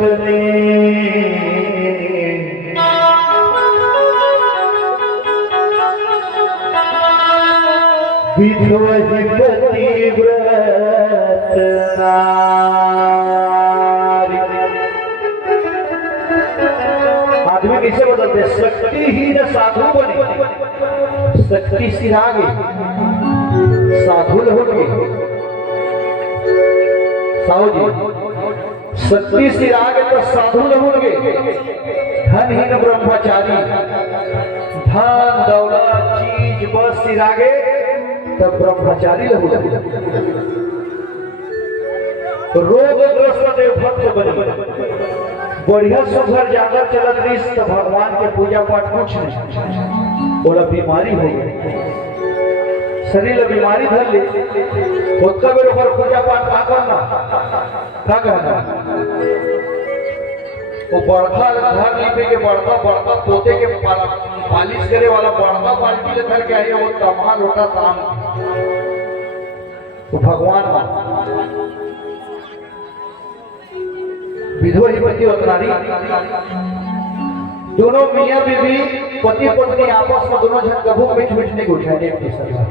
बने विधोहि पतिव्रत नारी। आदमी कैसे बदलते? शक्तिहीन साधु बने, शक्ति सिरागे साधु होंगे। साहू जी, शक्ति सिरागे तो साधु होंगे। धनहीन ब्रह्मचारी, धन दौलत चीज बस सिरागे तब ब्रह्मचारी होगा। रोगग्रस्त देवभक्त बने, बढ़िया सुधर जाकर चलत रही तो भगवान के पूजा पाठ कुछ नहीं, बोला बीमारी हो गई, शरीर बीमारी धर ले, उसका मेरे ऊपर पूजा पाठ क्या करना, क्या कहना? वो बड़का घर लिपे के बड़का बड़का तोते के पालिश करे वाला बड़का बाल्टी ले धर के आई, वो तमाम लोटा शाम तो भगवान विधवा ही पति और नारी दोनों मियां बीवी पति पत्नी आपस में दोनों जन कभू बीच बीच नहीं उठाने अपनी सरकार।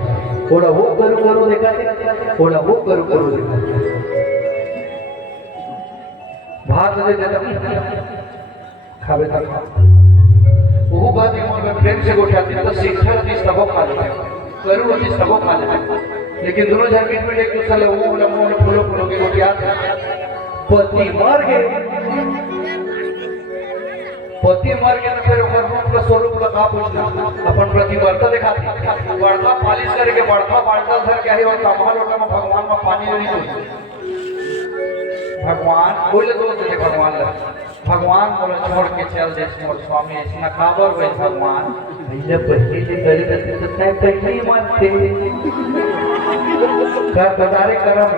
थोड़ा वो करो करो देखा, थोड़ा वो करो करो देखा। भात दे देता खावे तक वो बात है मोर प्रेम से गोठाती तो शिक्षा की सबो खा लेते करू की सबो खा लेते, लेकिन दोनों जन बीच में एक दूसरे वो लमो फूलो फूलो के गोटिया पति मर गए, पति मर गए तो फिर ओकर रूप का स्वरूप का का पूछना अपन प्रतिवर्ता दिखाती बड़का पालिश करके बड़का बाल्टा धर के आई और तमाम लोटा में भगवान में पानी नहीं दे। भगवान बोले दोस्त थे भगवान लग भगवान बोले छोड़ के चल दे मोर स्वामी इतना काबर हुए भगवान भैया बच्चे से गली रहते तो तय नहीं मानते कर बदारे करम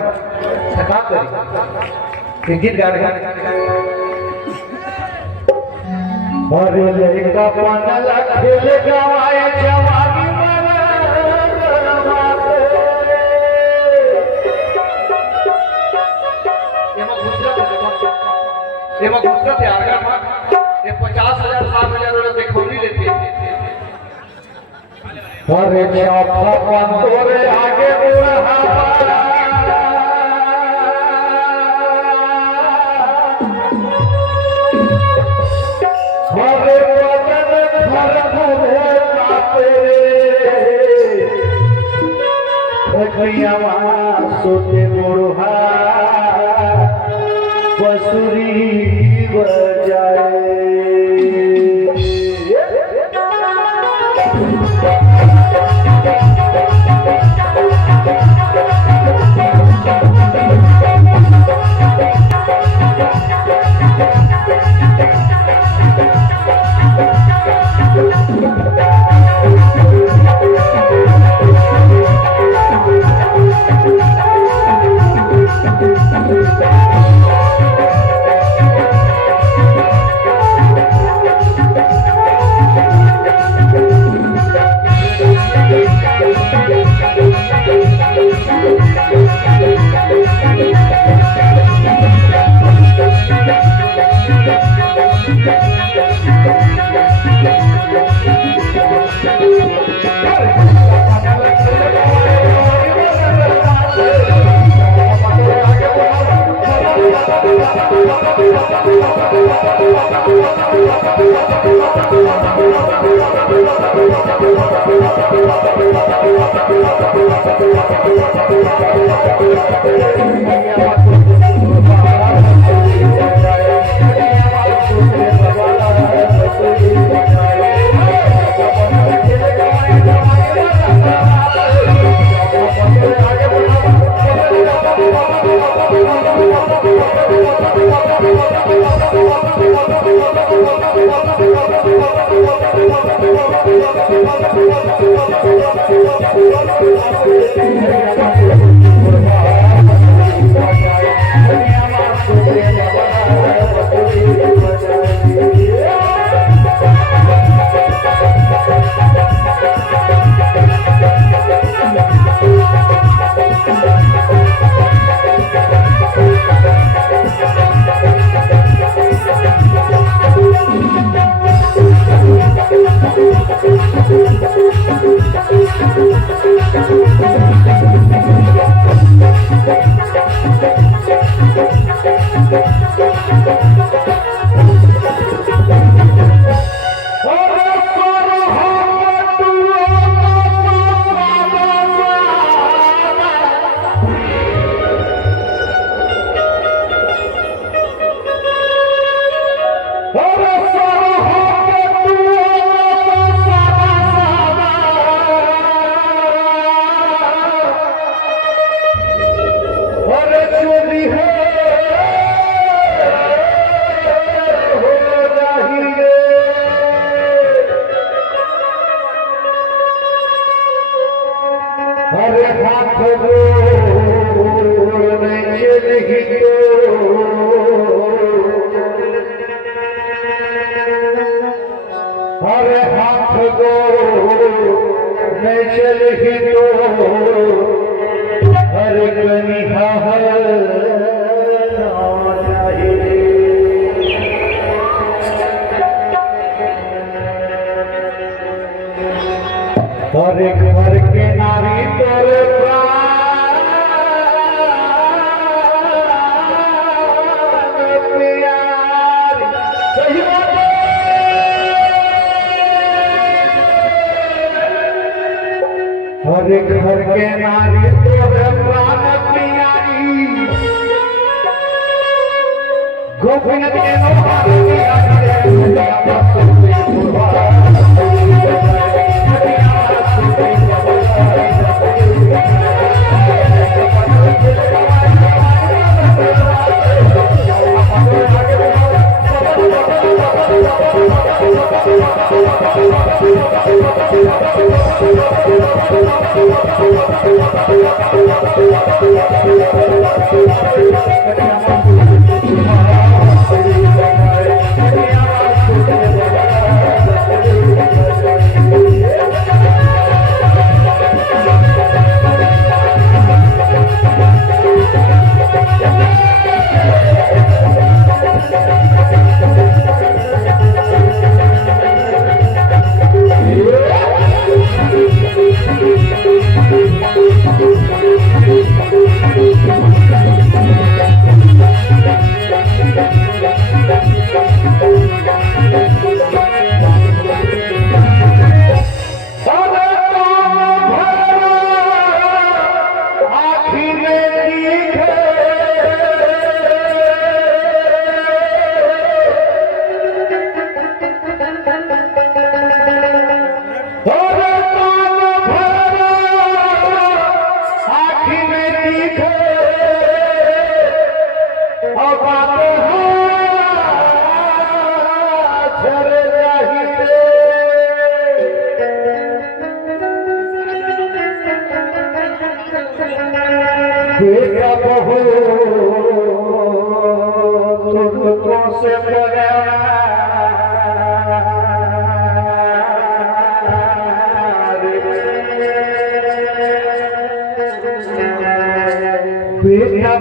थका करी गीत गा रहे अरे लड़का पानला खेल गवाए जवानी एमा गुजरात है आरगा में ये 50,000 60,000 देखौनी लेते अरे चौथा पंतोरे आगे बुढ़ा अरे वतन घर घरे कापे भैया सोते बुढ़ा बसुरी बजाए और घर के नारी तेरे प्राण प्यारी सही बात हर घर के नारी तेरे प्राण प्यारी गोविंद के बेटा बहू तुझको से बेटा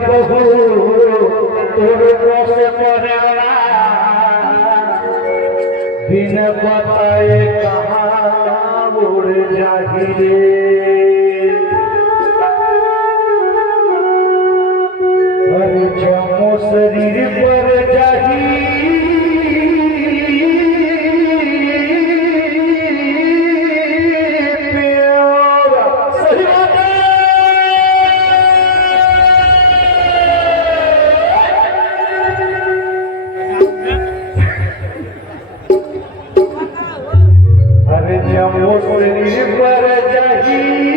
बहू तुझको से बिन बताए कहाँ उड़ जाहिए जमो शरीर पर जाही प्यारा सही बात अरे जमो शरीर पर जाही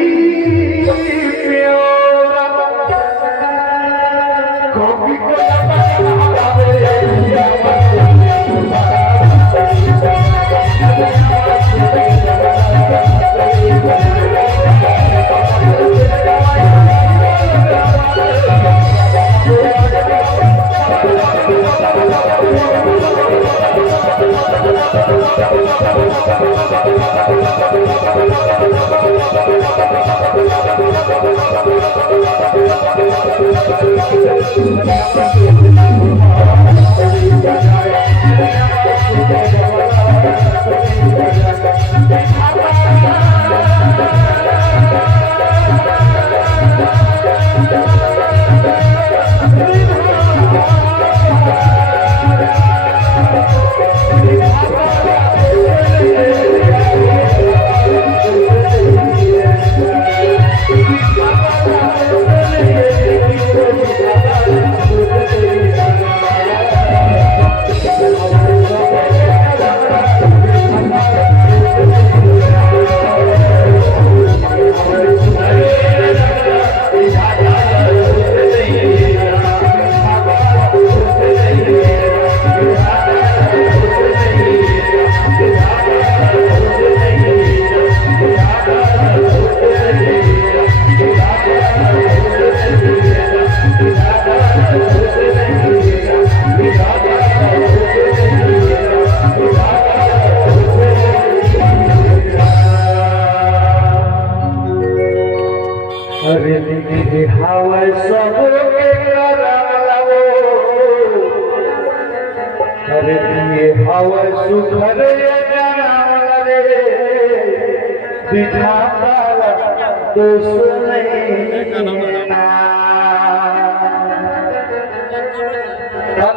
ढाका तो सुने ना